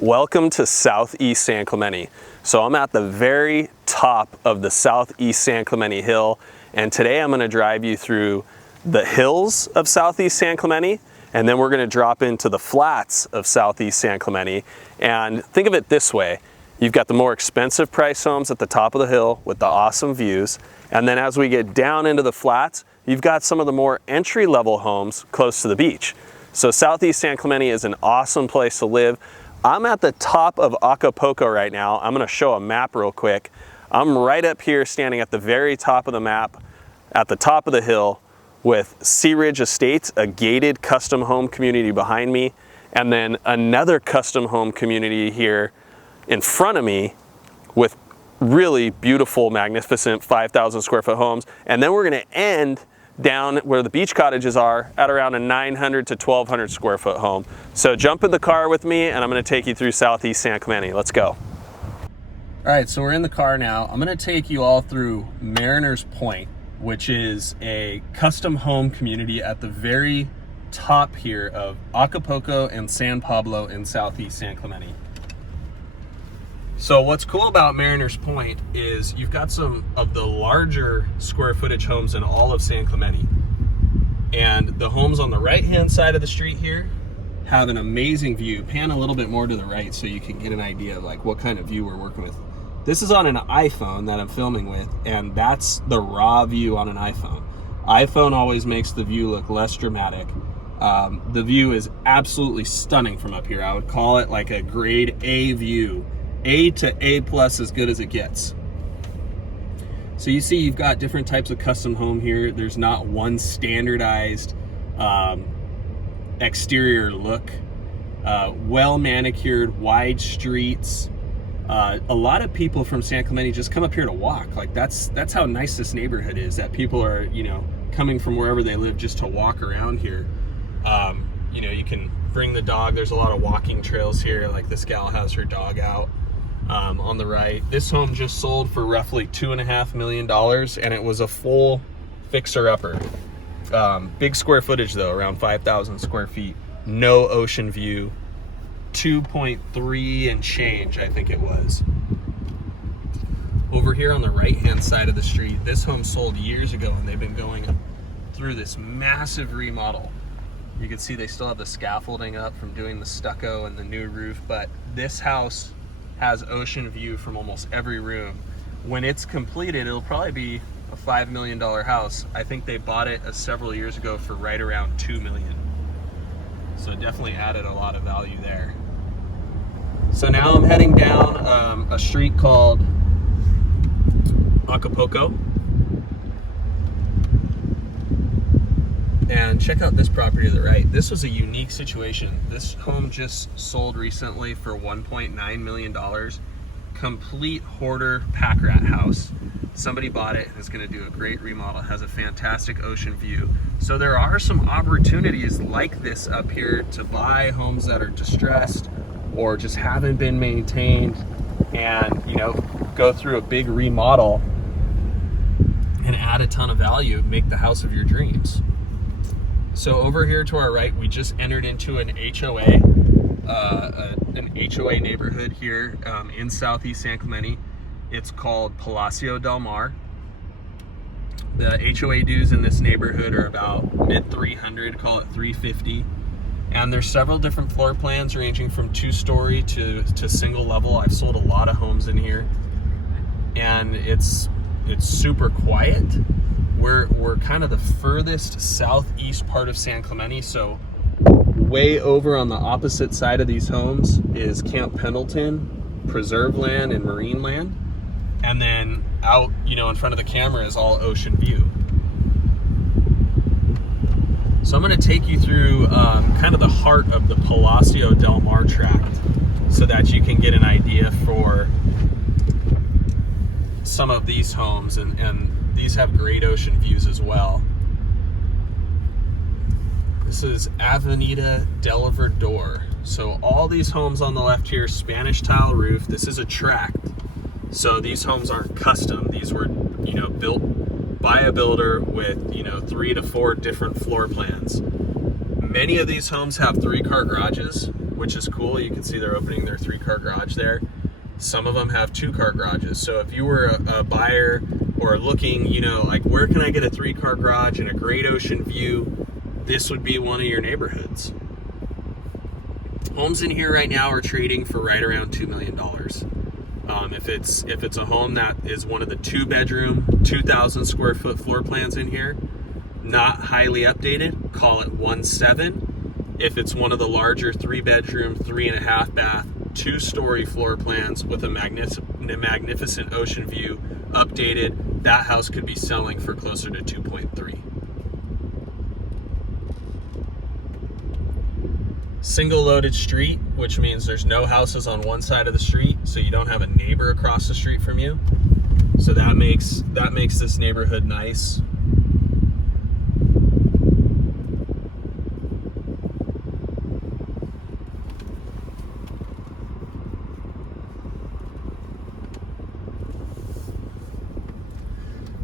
Welcome to Southeast San Clemente. So I'm at the very top of the Southeast San Clemente Hill, and today I'm going to drive you through the hills of Southeast San Clemente, and then we're going to drop into the flats of Southeast San Clemente. And think of it this way: you've got the more expensive price homes at the top of the hill with the awesome views, and then as we get down into the flats, you've got some of the more entry-level homes close to the beach. So Southeast San Clemente is an awesome place to live. I'm at the top of Acapulco right now. I'm gonna show a map real quick. I'm right up here standing at the very top of the map, at the top of the hill, with Sea Ridge Estates, a gated custom home community behind me, and then another custom home community here in front of me with really beautiful, magnificent 5,000 square foot homes. And then we're gonna end down where the beach cottages are at around a 900 to 1,200 square foot home. So jump in the car with me and I'm gonna take you through Southeast San Clemente. Let's go. All right, so we're in the car now. I'm gonna take you all through Mariners Point, which is a custom home community at the very top here of Acapulco and San Pablo in Southeast San Clemente. So what's cool about Mariners Point is you've got some of the larger square footage homes in all of San Clemente. And the homes on the right-hand side of the street here have an amazing view. Pan a little bit more to the right so you can get an idea of like what kind of view we're working with. This is on an iPhone that I'm filming with, and that's the raw view on an iPhone. iPhone always makes the view look less dramatic. The view is absolutely stunning from up here. I would call it like a grade A view. A to A plus, as good as it gets. So you see you've got different types of custom home here. There's not one standardized exterior look. Well manicured, wide streets. A lot of people from San Clemente just come up here to walk. Like that's how nice this neighborhood is, that people are, you know, coming from wherever they live just to walk around here. You know, you can bring the dog. There's a lot of walking trails here. Like this gal has her dog out. On the right, this home just sold for roughly $2.5 million, and it was a full fixer-upper. Big square footage though, around 5,000 square feet. No ocean view. 2.3 and change, I think it was. Over here on the right-hand side of the street, this home sold years ago, and they've been going through this massive remodel. You can see they still have the scaffolding up from doing the stucco and the new roof, but this house has ocean view from almost every room. When it's completed, it'll probably be a $5 million house. I think they bought it several years ago for right around $2 million. So definitely added a lot of value there. So now I'm heading down a street called Acapulco. And check out this property to the right. This was a unique situation. This home just sold recently for $1.9 million. Complete hoarder pack rat house. Somebody bought it and is gonna do a great remodel. It has a fantastic ocean view. So there are some opportunities like this up here to buy homes that are distressed or just haven't been maintained, and you know, go through a big remodel and add a ton of value, make the house of your dreams. So over here to our right, we just entered into an HOA, an HOA neighborhood here in Southeast San Clemente. It's called Palacio Del Mar. The HOA dues in this neighborhood are about mid 300, call it 350. And there's several different floor plans ranging from 2-story to single level. I've sold a lot of homes in here, and it's super quiet. We're kind of the furthest southeast part of San Clemente, so way over on the opposite side of these homes is Camp Pendleton, preserve land and marine land, and then out, you know, in front of the camera is all ocean view. So I'm going to take you through kind of the heart of the Palacio Del Mar tract so that you can get an idea for some of these homes, and these have great ocean views as well. This is Avenida del Verdor. So all these homes on the left here, Spanish tile roof. This is a tract. So these homes aren't custom. These were, you know, built by a builder with, you know, 3 to 4 different floor plans. Many of these homes have 3-car garages. which is cool. You can see they're opening their 3-car garage there. Some of them have 2-car garages. So if you were a buyer or looking, you know, like where can I get a 3-car garage and a great ocean view, this would be one of your neighborhoods. Homes in here right now are trading for right around $2 million. If it's a home that is one of the 2-bedroom, 2,000 square foot floor plans in here, not highly updated, call it 1.7. If it's one of the larger 3-bedroom, 3.5 bath, 2-story floor plans with a magnificent ocean view, updated, that house could be selling for closer to 2.3. Single loaded street, which means there's no houses on one side of the street, so you don't have a neighbor across the street from you. So that makes this neighborhood nice.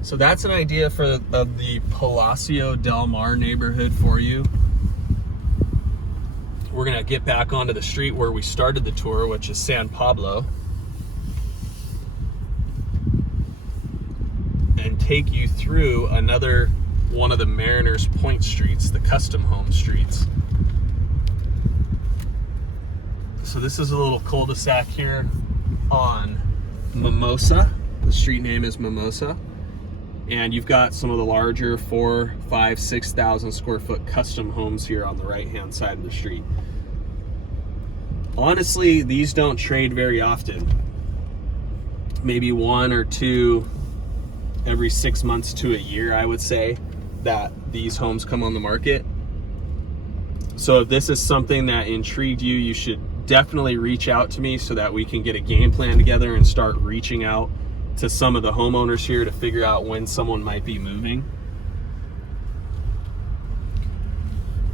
So that's an idea of the Palacio Del Mar neighborhood for you. We're gonna get back onto the street where we started the tour, which is San Pablo, and take you through another one of the Mariners Point streets, the custom home streets. So this is a little cul-de-sac here on Mimosa. The street name is Mimosa. And you've got some of the larger 4, 5, 6,000 square foot custom homes here on the right-hand side of the street. Honestly, these don't trade very often. Maybe 1 or 2 every 6 months to a year, I would say, that these homes come on the market. So if this is something that intrigued you, you should definitely reach out to me so that we can get a game plan together and start reaching out to some of the homeowners here to figure out when someone might be moving.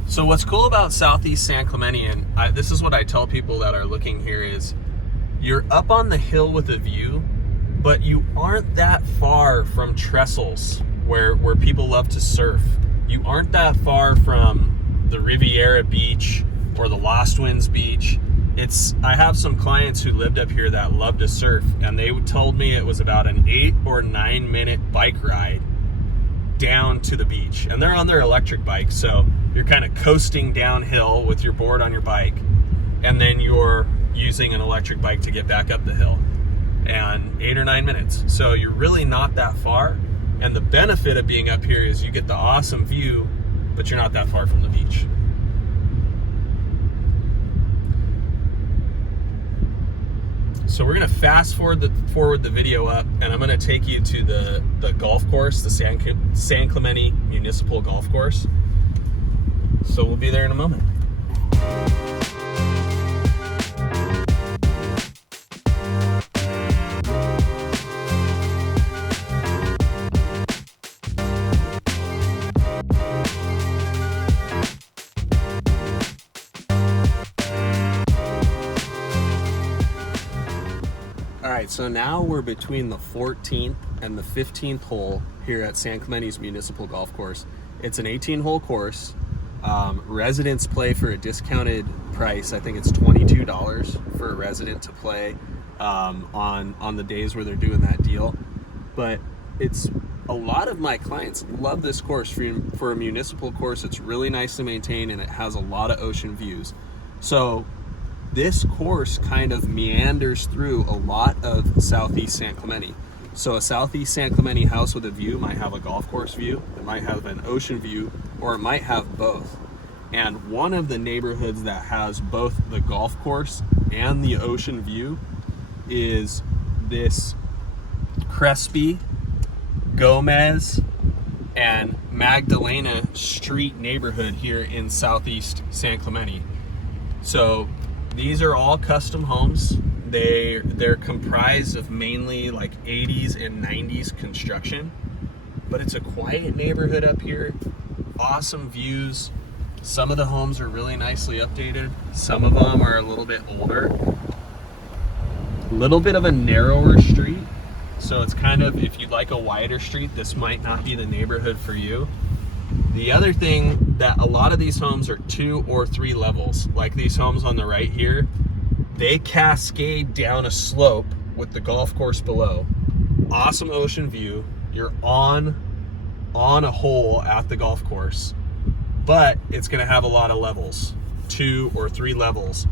So what's cool about Southeast San Clemente, and this is what I tell people that are looking here, is you're up on the hill with a view, but you aren't that far from Trestles, where people love to surf. You aren't that far from the Riviera Beach or the Lost Winds Beach. I have some clients who lived up here that love to surf, and they told me it was about an 8 or 9 minute bike ride down to the beach. And they're on their electric bike, so you're kind of coasting downhill with your board on your bike, and then you're using an electric bike to get back up the hill. And 8 or 9 minutes. So you're really not that far. And the benefit of being up here is you get the awesome view, but you're not that far from the beach. So we're gonna fast forward the video up, and I'm gonna take you to the golf course, the San Clemente Municipal Golf Course. So we'll be there in a moment. Alright, so now we're between the 14th and the 15th hole here at San Clemente's Municipal Golf Course. It's an 18-hole course. Residents play for a discounted price. I think it's $22 for a resident to play on the days where they're doing that deal. But it's a lot of my clients love this course. For a municipal course, it's really nice to maintain, and it has a lot of ocean views. So this course kind of meanders through a lot of Southeast San Clemente. So a Southeast San Clemente house with a view might have a golf course view, it might have an ocean view, or it might have both. And one of the neighborhoods that has both the golf course and the ocean view is this Crespi, Gomez, and Magdalena Street neighborhood here in Southeast San Clemente. So these are all custom homes. They're comprised of mainly like 80s and 90s construction, but it's a quiet neighborhood up here. Awesome views. Some of the homes are really nicely updated. Some of them are a little bit older. A little bit of a narrower street. So it's kind of, if you'd like a wider street, this might not be the neighborhood for you. The other thing, that a lot of these homes are 2 or 3 levels, like these homes on the right here. They cascade down a slope with the golf course below. Awesome ocean view. You're on a hole at the golf course, but it's going to have a lot of levels. 2 or 3 levels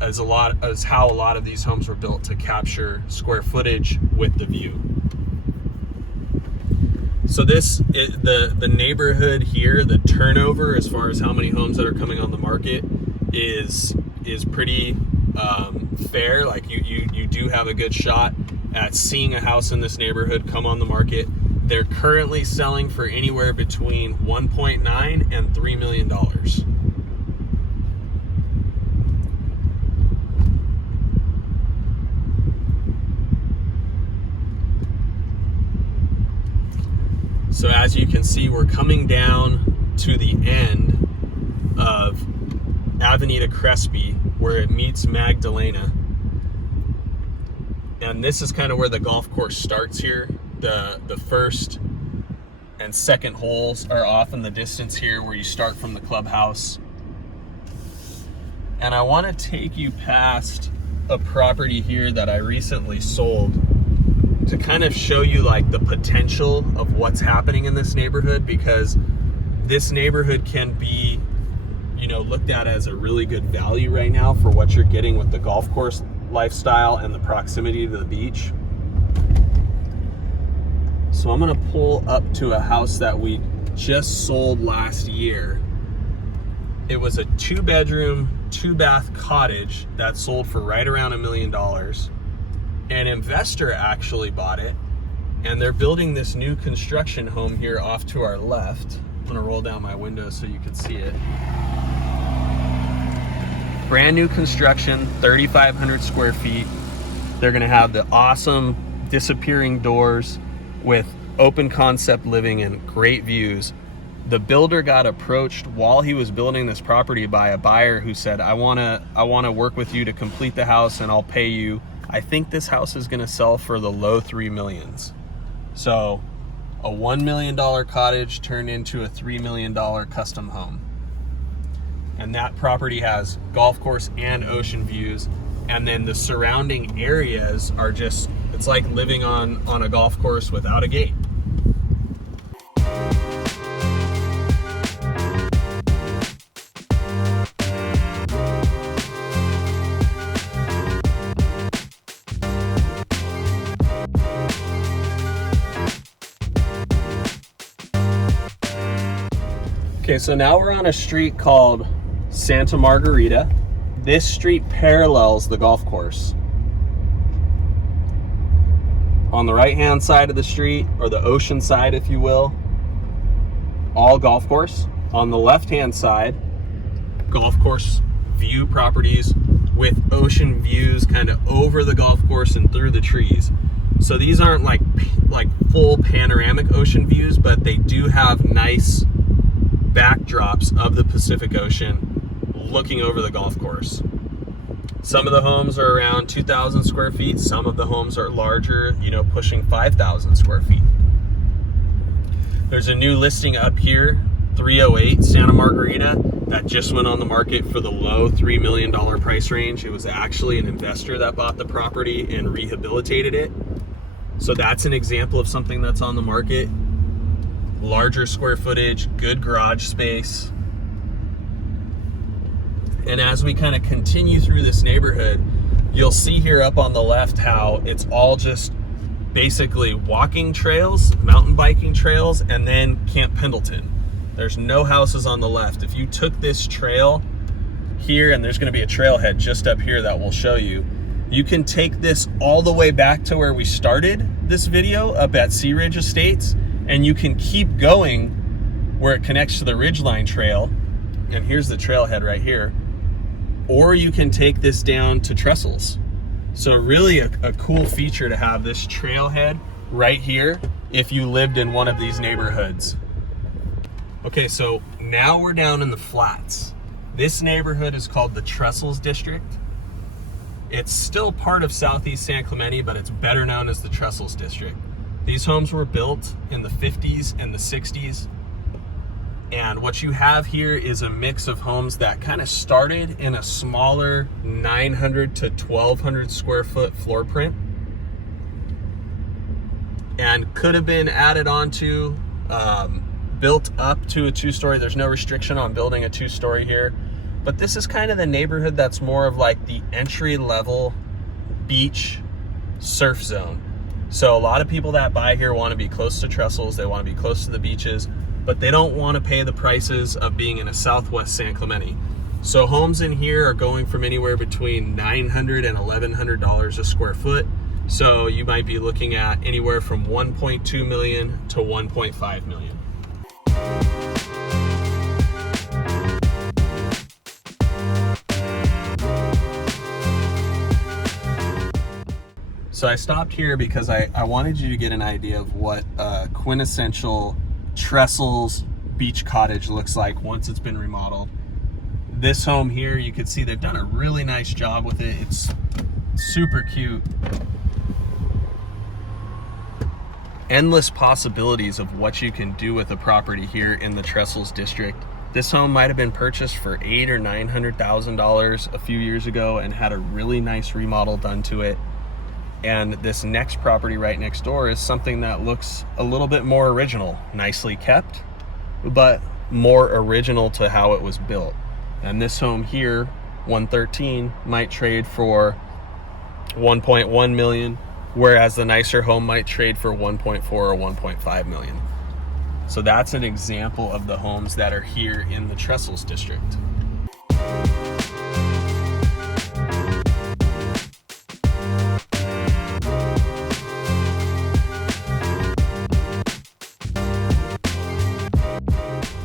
as how a lot of these homes were built, to capture square footage with the view. So the neighborhood here, the turnover as far as how many homes that are coming on the market is pretty fair. Like you do have a good shot at seeing a house in this neighborhood come on the market. They're currently selling for anywhere between $1.9 and $3 million. So as you can see, we're coming down to the end of Avenida Crespi, where it meets Magdalena. And this is kind of where the golf course starts here. The first and second holes are off in the distance here, where you start from the clubhouse. And I want to take you past a property here that I recently sold, to kind of show you like the potential of what's happening in this neighborhood, because this neighborhood can be, you know, looked at as a really good value right now for what you're getting with the golf course lifestyle and the proximity to the beach. So I'm gonna pull up to a house that we just sold last year. It was a 2-bedroom, 2-bath cottage that sold for right around $1 million. An investor actually bought it, and they're building this new construction home here off to our left. I'm gonna roll down my window so you can see it. Brand new construction, 3,500 square feet. They're gonna have the awesome disappearing doors with open concept living and great views. The builder got approached while he was building this property by a buyer who said, I wanna work with you to complete the house, and I'll pay you. I think this house is gonna sell for the low 3 millions. So a $1 million cottage turned into a $3 million custom home. And that property has golf course and ocean views. And then the surrounding areas are just, it's like living on a golf course without a gate. Okay, so now we're on a street called Santa Margarita. This street parallels the golf course. On the right-hand side of the street, or the ocean side, if you will, all golf course. On the left-hand side, golf course view properties with ocean views kind of over the golf course and through the trees. So these aren't like full panoramic ocean views, but they do have nice backdrops of the Pacific Ocean looking over the golf course. Some of the homes are around 2,000 square feet. Some of the homes are larger, you know, pushing 5,000 square feet. There's a new listing up here, 308 Santa Margarita, that just went on the market for the low $3 million price range. It was actually an investor that bought the property and rehabilitated it. So that's an example of something that's on the market. Larger square footage, good garage space. And as we kind of continue through this neighborhood, you'll see here up on the left how it's all just basically walking trails, mountain biking trails, and then Camp Pendleton. There's no houses on the left. If you took this trail here, and there's going to be a trailhead just up here that we'll show you, you can take this all the way back to where we started this video up at Sea Ridge Estates, and you can keep going where it connects to the Ridgeline Trail, and here's the trailhead right here, or you can take this down to Trestles. So really a cool feature to have this trailhead right here if you lived in one of these neighborhoods. Okay, so now we're down in the flats. This neighborhood is called the Trestles District. It's still part of Southeast San Clemente, but it's better known as the Trestles District. These homes were built in the 50s and the 60s, And what you have here is a mix of homes that kind of started in a smaller 900 to 1200 square foot floor print and could have been added onto, built up to a 2-story. There's no restriction on building a 2-story here, but this is kind of the neighborhood that's more of like the entry level beach surf zone. So a lot of people that buy here want to be close to Trestles, they want to be close to the beaches, but they don't want to pay the prices of being in a Southwest San Clemente. So homes in here are going from anywhere between $900 and $1,100 a square foot. So you might be looking at anywhere from 1.2 million to 1.5 million. So I stopped here because I wanted you to get an idea of what a quintessential Trestles beach cottage looks like once it's been remodeled. This home here, you can see they've done a really nice job with it. It's super cute. Endless possibilities of what you can do with a property here in the Trestles district. This home might have been purchased for $800,000 or $900,000 a few years ago and had a really nice remodel done to it. And this next property right next door is something that looks a little bit more original, nicely kept, but more original to how it was built. And this home here, 113, might trade for 1.1 million, whereas the nicer home might trade for 1.4 or 1.5 million. So that's an example of the homes that are here in the Trestles district.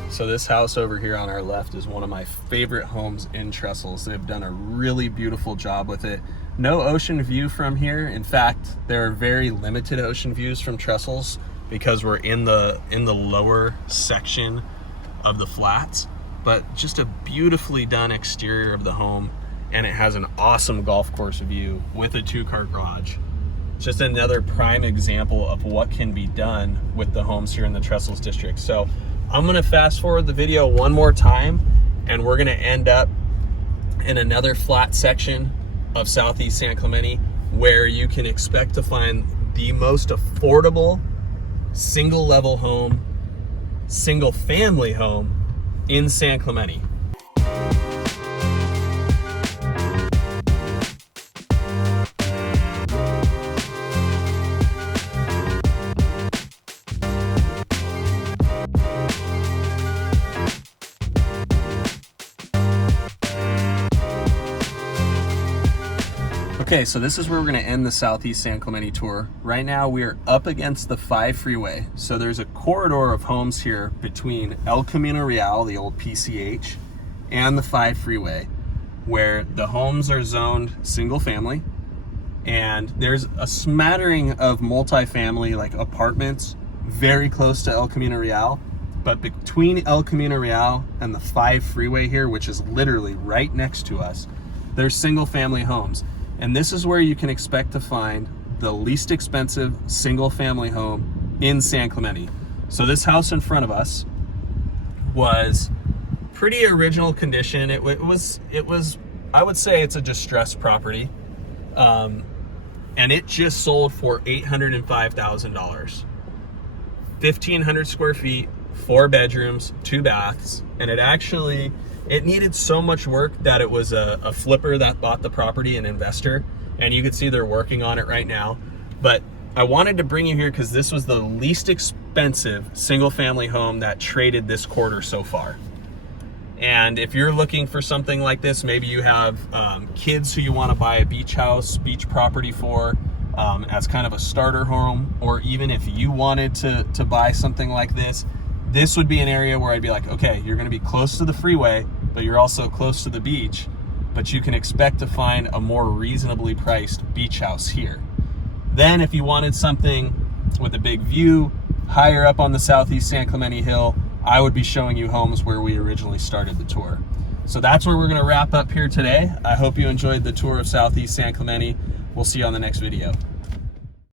So this house over here on our left is one of my favorite homes in Trestles. They've done a really beautiful job with it. No ocean view from here. In fact, there are very limited ocean views from Trestles because we're in the lower section of the flats, but just a beautifully done exterior of the home, and it has an awesome golf course view with a 2-car garage. Just another prime example of what can be done with the homes here in the Trestles district. So I'm gonna fast forward the video one more time, and we're gonna end up in another flat section of Southeast San Clemente where you can expect to find the most affordable single level home, single family home in San Clemente. Okay, so this is where we're gonna end the Southeast San Clemente tour. Right now we are up against the 5 freeway. So there's a corridor of homes here between El Camino Real, the old PCH, and the 5 freeway, where the homes are zoned single family. And there's a smattering of multifamily, like apartments, very close to El Camino Real. But between El Camino Real and the 5 freeway here, which is literally right next to us, there's single family homes. And this is where you can expect to find the least expensive single family home in San Clemente. So this house in front of us was pretty original condition. It was I would say it's a distressed property. And it just sold for $805,000. 1,500 square feet, 4 bedrooms, 2 baths, and it needed so much work that it was a flipper that bought the property, an investor, and you can see they're working on it right now. But I wanted to bring you here because this was the least expensive single family home that traded this quarter so far. And if you're looking for something like this, maybe you have kids who you want to buy a beach house, beach property for, as kind of a starter home, or even if you wanted to buy something like this would be an area where I'd be like, okay, you're gonna be close to the freeway, but you're also close to the beach, but you can expect to find a more reasonably priced beach house here. Then if you wanted something with a big view, higher up on the Southeast San Clemente Hill, I would be showing you homes where we originally started the tour. So that's where we're gonna wrap up here today. I hope you enjoyed the tour of Southeast San Clemente. We'll see you on the next video.